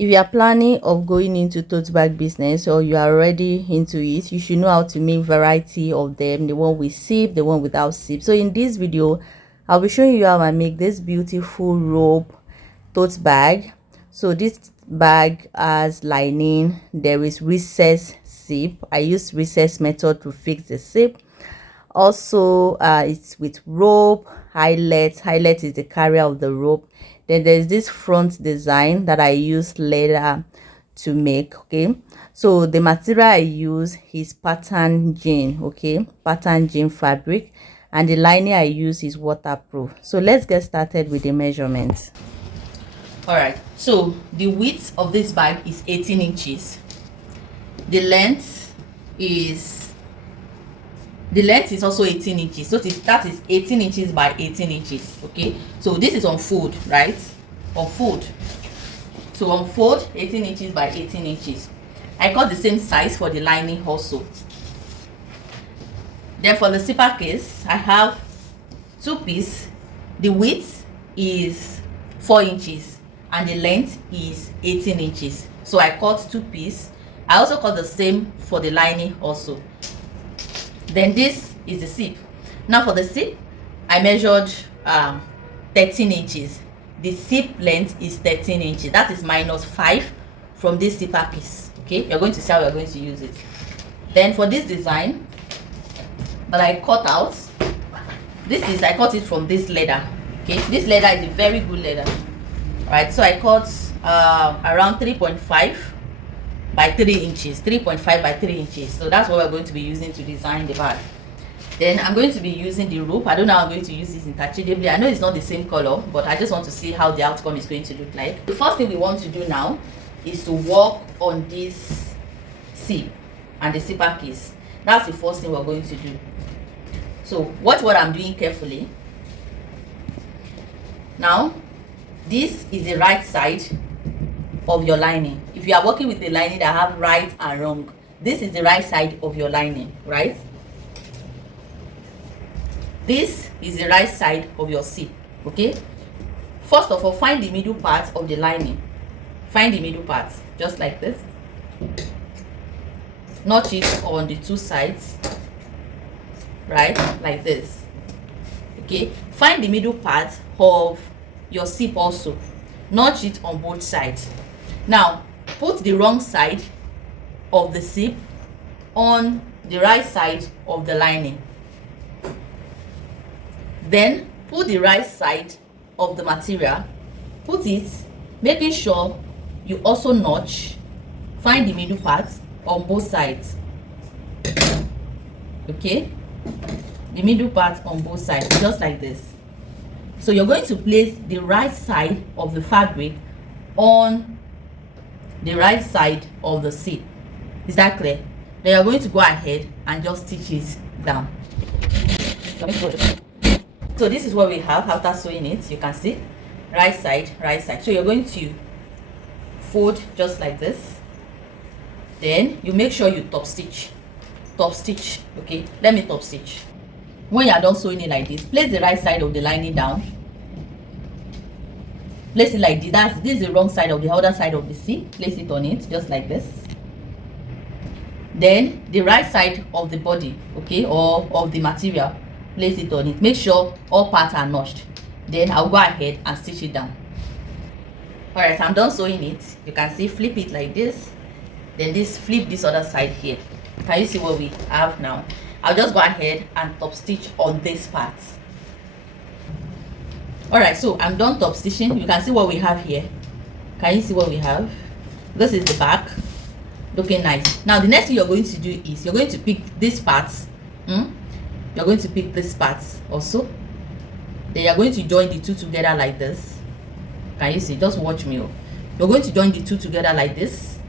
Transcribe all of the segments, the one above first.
If you are planning of going into tote bag business or you are already into it, you should know how to make variety of them, the one with zip, the one without zip. So in this video, I'll be showing you how I make this beautiful rope tote bag. So this bag has lining, there is recess zip. I use recess method to fix the zip. Also it's with rope, eyelet is the carrier of the rope. Then there's this front design that I use leather to make. Okay, so the material I use is pattern jean. Okay, pattern jean fabric, and the lining I use is waterproof. So let's get started with the measurements. All right, so the width of this bag is 18 inches. The length is also 18 inches. So that is 18 inches by 18 inches. Okay, so this is on fold, right? On fold. So on fold, 18 inches by 18 inches. I cut the same size for the lining also. Then for the zipper case, I have 2 pieces. The width is 4 inches and the length is 18 inches. So I cut 2 pieces. I also cut the same for the lining also. Then this is the zip. Now for the zip, I measured 13 inches. The zip length is 13 inches. That is minus 5 from this zipper piece. Okay, you're going to see how we're going to use it. Then for this design that I cut out, I cut it from this leather. Okay, this leather is a very good leather. Right, so I cut around 3.5 by 3 inches, 3.5 by 3 inches. So that's what we're going to be using to design the bag. Then I'm going to be using the rope. I don't know how I'm going to use this interchangeably. I know it's not the same color, but I just want to see how the outcome is going to look like. The first thing we want to do now is to work on this zip and the zipper piece. That's the first thing we're going to do. So watch what I'm doing carefully. Now, this is the right side of your lining. If you are working with a lining that have right and wrong, this is the right side of your lining, right? This is the right side of your zip. Okay, first of all, find the middle part of the lining. Find the middle part, just like this. Notch it on the 2 sides, right, like this. Okay, find the middle part of your zip also. Notch it on both sides. Now put the wrong side of the zip on the right side of the lining. Then put the right side of the material, put it, making sure you also notch, find the middle part on both sides. Okay, the middle part on both sides, just like this. So you're going to place the right side of the fabric on the right side of the zip. Is that clear? Then you're going to go ahead and just stitch it down. So this is what we have after sewing it. You can see right side, right side. So you're going to fold just like this. Then you make sure you top stitch. Okay, let me top stitch. When you are done sewing it like this, place the right side of the lining down. Place it like this. This is the wrong side of the other side of the zip. Place it on it just like this. Then the right side of the body, okay, or of the material, place it on it. Make sure all parts are notched. Then I'll go ahead and stitch it down. All right, I'm done sewing it. You can see, flip it like this. Then flip this other side here. Can you see what we have now? I'll just go ahead and top stitch on this part. All right, so I'm done top stitching. You can see what we have here. Can you see what we have? This is the back, looking nice. Now the next thing you're going to do is you're going to pick this part. You're going to pick this part also. Then you're going to join the 2 together like this. Can you see? Just watch me. You're going to join the 2 together like this.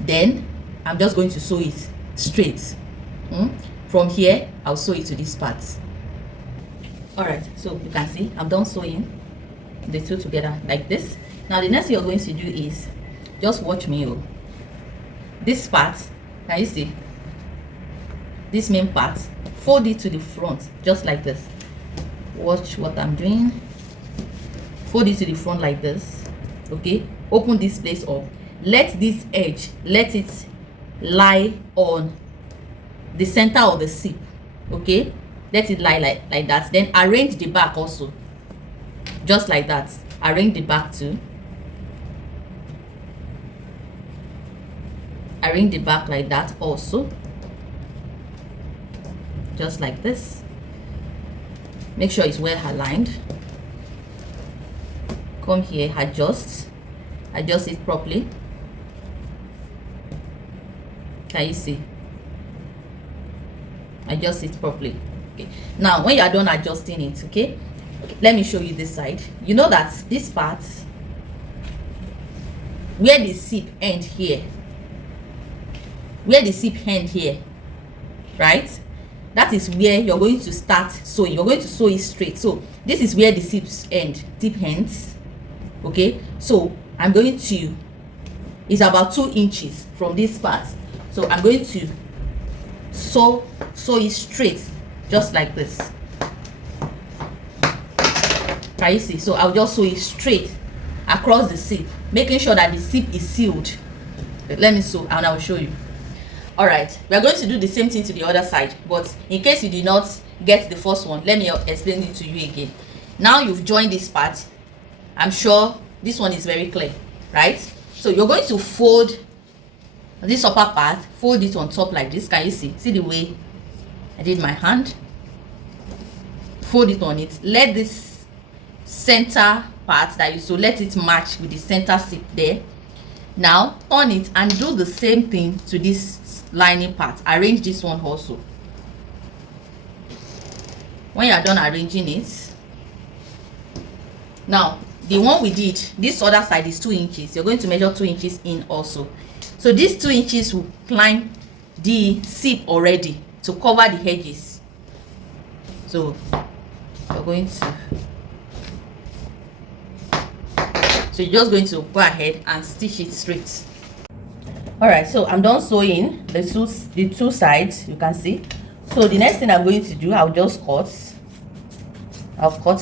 Then I'm just going to sew it straight. From here, I'll sew it to this part. All right, so you can see I'm done sewing the 2 together like this. Now the next thing you're going to do is just watch me. This part, can you see? This main part, fold it to the front just like this. Watch what I'm doing. Fold it to the front like this. Okay, open this place up, let this edge, let it lie on the center of the zip. Okay, let it lie like that. Then arrange the back also, just like that. Arrange the back too. Arrange the back like that also, just like this. Make sure it's well aligned. Come here, adjust it properly. Can you see? Adjust it properly. Okay, now when you are done adjusting it, okay, let me show you this side. You know that this part where the zip end here, right, that is where you're going to start sewing. You're going to sew it straight. So this is where the zips end, zip ends. Okay, so I'm going to, it's about 2 inches from this part, so I'm going to sew it straight, just like this. Can you see? So I'll just sew it straight across the zip, making sure that the zip is sealed. Let me sew and I'll show you. All right, we are going to do the same thing to the other side, but in case you did not get the first one, let me explain it to you again. Now you've joined this part. I'm sure this one is very clear, right? So you're going to fold this upper part, fold it on top like this. Can you see the way I did my hand? Fold it on it. Let this center part that you sew, let it match with the center zip there. Now turn it and do the same thing to this lining part. Arrange this one also. When you are done arranging it, now the one we did, this other side is 2 inches. You're going to measure 2 inches in also. So these 2 inches will climb the zip already to cover the edges. So you're going to, so you're just going to go ahead and stitch it straight. All right, so I'm done sewing the two sides, you can see. So the next thing I'm going to do, I'll cut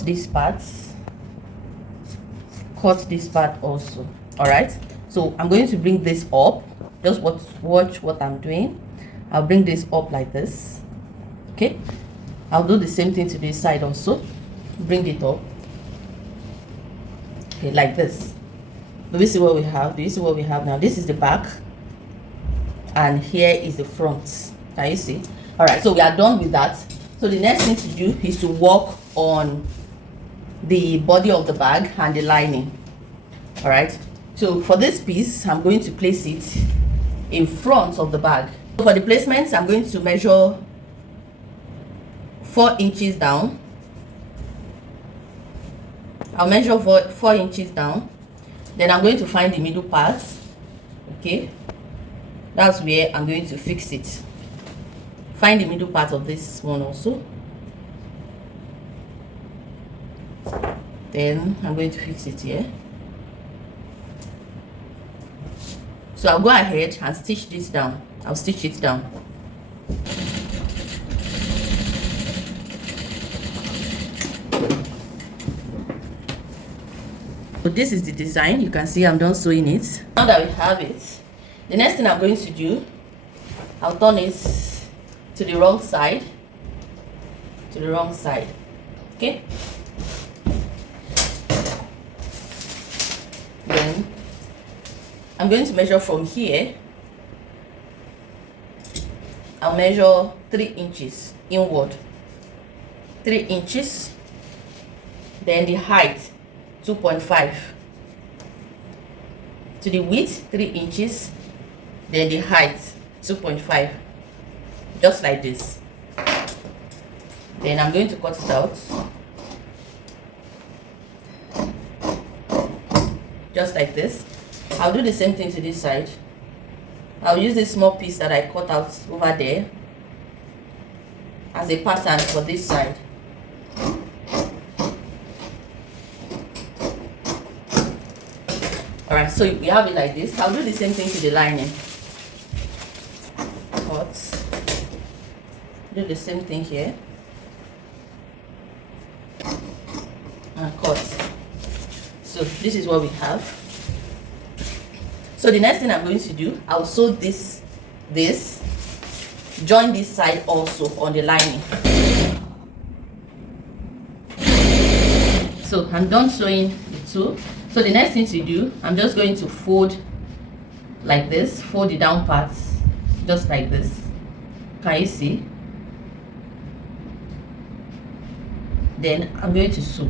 this part, cut this part also. All right, so I'm going to bring this up. Just watch what I'm doing. I'll bring this up like this. Okay, I'll do the same thing to this side also. Bring it up. Okay, like this. Do you see what we have? Do you see what we have now? This is the back, and here is the front. Can you see? All right, so we are done with that. So the next thing to do is to work on the body of the bag and the lining. All right, so for this piece, I'm going to place it in front of the bag. So for the placement, I'm going to measure 4 inches down. I'll measure 4 inches down. Then I'm going to find the middle part. Okay, that's where I'm going to fix it. Find the middle part of this one also. Then I'm going to fix it here. So I'll go ahead and stitch this down. I'll stitch it down. So this is the design. You can see I'm done sewing it. Now that we have it, the next thing I'm going to do, I'll turn it to the wrong side. To the wrong side. Okay. Then I'm going to measure from here. I'll measure 3 inches inward. 3 inches. Then the height 2.5. To the width 3 inches. Then the height 2.5. Just like this. Then I'm going to cut it out. Just like this. I'll do the same thing to this side. I'll use this small piece that I cut out over there as a pattern for this side. Alright, so we have it like this. I'll do the same thing to the lining. Cut. Do the same thing here. And cut. So this is what we have. So the next thing I'm going to do, I'll sew this, join this side also on the lining. So I'm done sewing the two. So the next thing to do, I'm just going to fold like this, fold the down parts just like this. Can you see? Then I'm going to sew.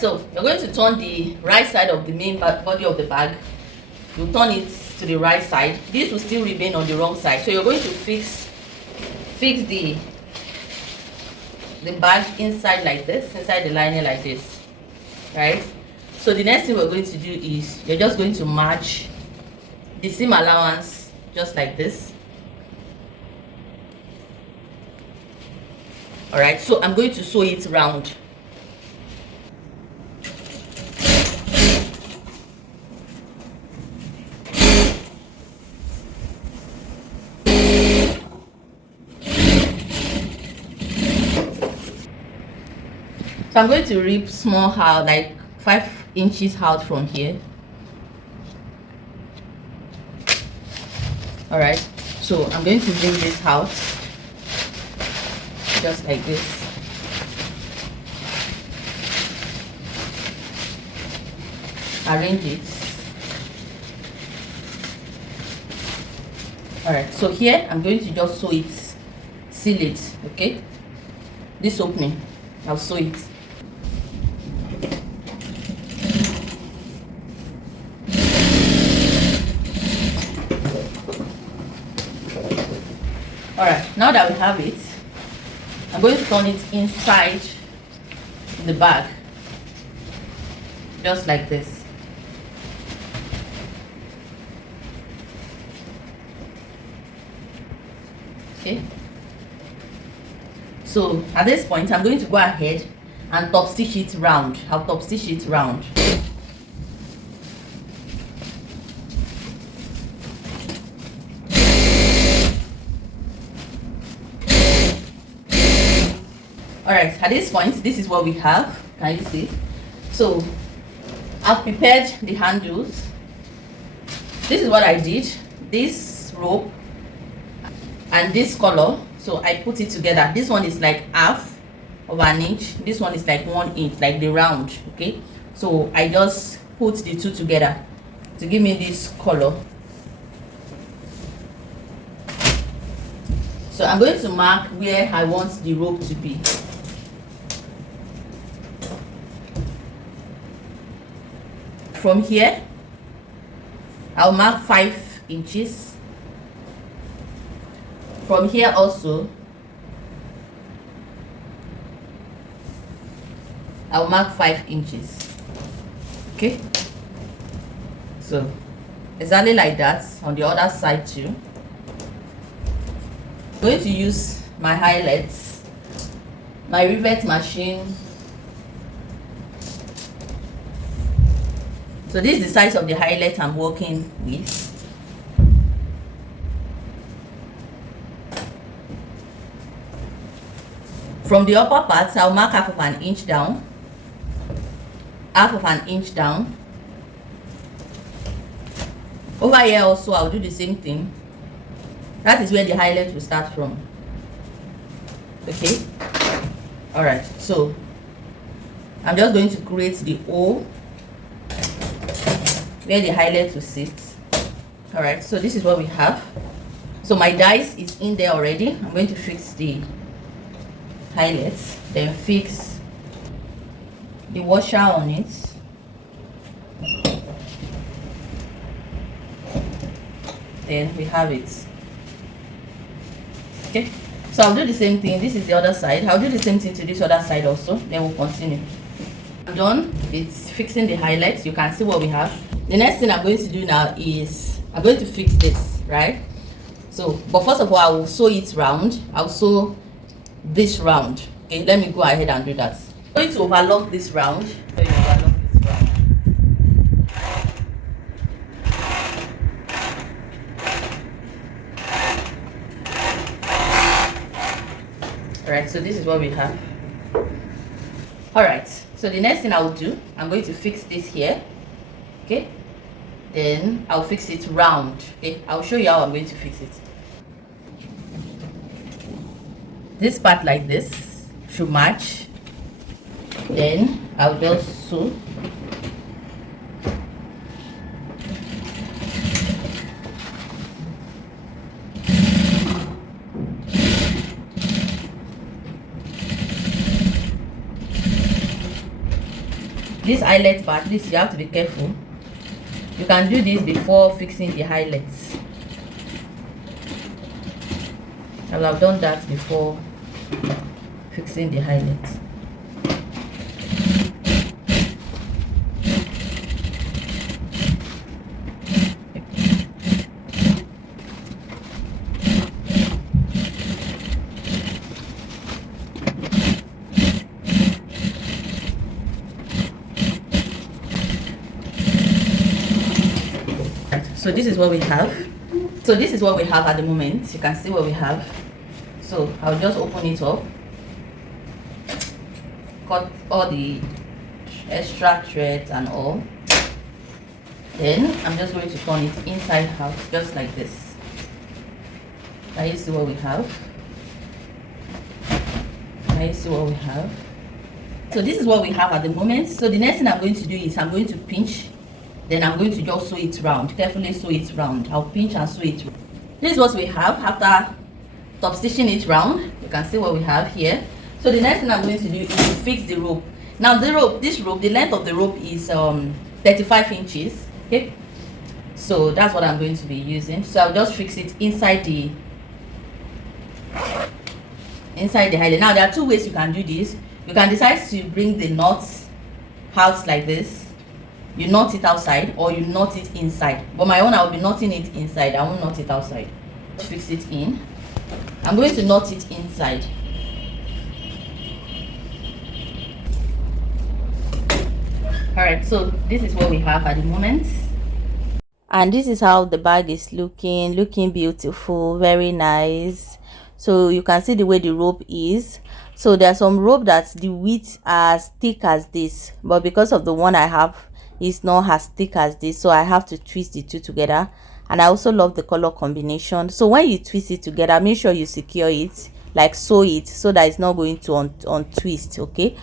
So you're going to turn the right side of the main body of the bag. You turn it to the right side. This will still remain on the wrong side. So you're going to fix the bag inside like this, inside the lining like this, right? So the next thing we're going to do is you're just going to match the seam allowance just like this. All right, so I'm going to sew it round. So I'm going to rip small out, like 5 inches out from here. All right, so I'm going to bring this out just like this. Arrange it. All right, so here I'm going to just sew it, seal it. Okay, this opening, I'll sew it. All right, now that we have it, I'm going to turn it inside the bag just like this. Okay, so at this point I'm going to go ahead and top stitch it round. I'll top stitch it round. All right, at this point, this is what we have. Can you see? So I've prepared the handles. This is what I did. This rope and this color, so I put it together. This one is like half of an inch, this one is like 1 inch, like the round. Okay, so I just put the two together to give me this color. So I'm going to mark where I want the rope to be. From here, I'll mark 5 inches. From here also, I'll mark 5 inches. Okay, so exactly like that on the other side too. I'm going to use my eyelets, my rivet machine. So this is the size of the eyelet I'm working with. From the upper part, I'll mark half of an inch down. Half of an inch down. Over here also, I'll do the same thing. That is where the eyelet will start from. Okay. All right. So I'm just going to create the hole where the eyelet will sit. All right, so this is what we have. So my dice is in there already. I'm going to fix the eyelets, then fix the washer on it. Then we have it. Okay, so I'll do the same thing. This is the other side. I'll do the same thing to this other side also, then we'll continue. I'm done. It's fixing the highlights. You can see what we have. The next thing I'm going to do now is I'm going to fix this, right? So, but first of all, I will sew it round. I'll sew this round. Okay, let me go ahead and do that. I'm going to overlock this round. All right, so this is what we have. All right, so the next thing I will do, I'm going to fix this here. Okay, then I'll fix it round. Okay, I'll show you how I'm going to fix it. This part like this should match. Then I'll just sew. This eyelet part, this you have to be careful. You can do this before fixing the eyelets. I will have done that before fixing the highlights. So this is what we have. So this is what we have at the moment. You can see what we have. So I'll just open it up, cut all the extra threads and all. Then I'm just going to turn it inside out, just like this. Can you see what we have? Can you see what we have? So this is what we have at the moment. So the next thing I'm going to do is I'm going to pinch. Then I'm going to just sew it round. Carefully sew it round. I'll pinch and sew it. This is what we have after top stitching it round. You can see what we have here. So the next thing I'm going to do is to fix the rope. Now the rope, the length of the rope is 35 inches. Okay, so that's what I'm going to be using. So I'll just fix it inside the highlight. Now there are two ways you can do this. You can decide to bring the knots out like this. You knot it outside, or you knot it inside. But my own, I'll be knotting it inside. I won't knot it outside. Fix it in. I'm going to knot it inside. All right, so this is what we have at the moment. And this is how the bag is looking beautiful, very nice. So you can see the way the rope is. So there's some rope that's the width as thick as this, but because of the one I have, it's not as thick as this, so I have to twist the two together. And I also love the color combination. So when you twist it together, make sure you secure it, like sew it, so that it's not going to untwist. Okay,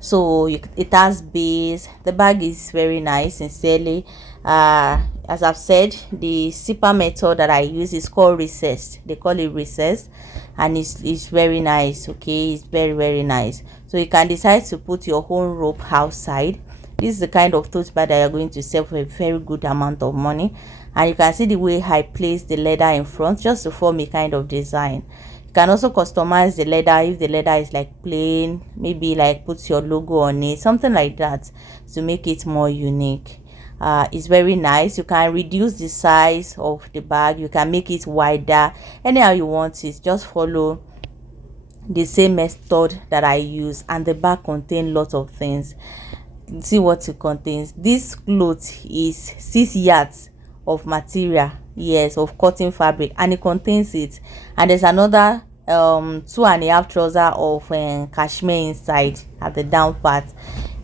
so it has base. The bag is very nice, sincerely. As I've said, the zipper method that I use is called recessed. They call it recessed, and it's very nice. Okay, it's very nice. So you can decide to put your own rope outside. This is the kind of tote bag that you're going to sell for a very good amount of money. And you can see the way I place the leather in front, just to form a kind of design. You can also customize the leather if the leather is like plain, maybe like put your logo on it, something like that, to make it more unique. It's very nice. You can reduce the size of the bag, you can make it wider, anyhow you want it. Just follow the same method that I use, and the bag contains lots of things. See what it contains. This cloth is 6 yards of material, yes, of cotton fabric, and it contains it. And there's another 2.5 trouser of cashmere inside at the down part.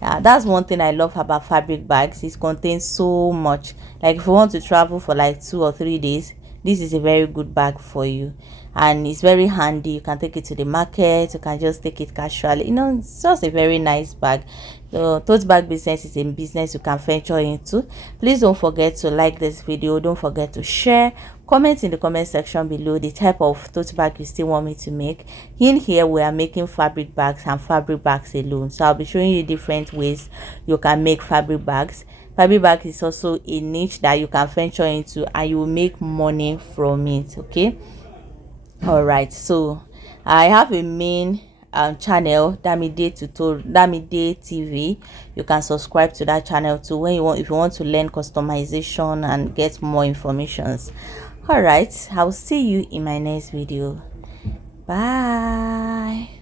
That's one thing I love about fabric bags. It contains so much. Like if you want to travel for like 2 or 3 days, this is a very good bag for you. And it's very handy. You can take it to the market, you can just take it casually, you know. It's just a very nice bag. The tote bag business is a business you can venture into. Please don't forget to like this video, don't forget to share, comment in the comment section below the type of tote bag you still want me to make. In here we are making fabric bags and fabric bags alone, so I'll be showing you different ways you can make fabric bags. Fabric bag is also a niche that you can venture into, and you will make money from it. Okay, all right, so I have a main channel, Damide TV. You can subscribe to that channel too when you want, if you want to learn customization and get more informations. All right, I'll see you in my next video. Bye.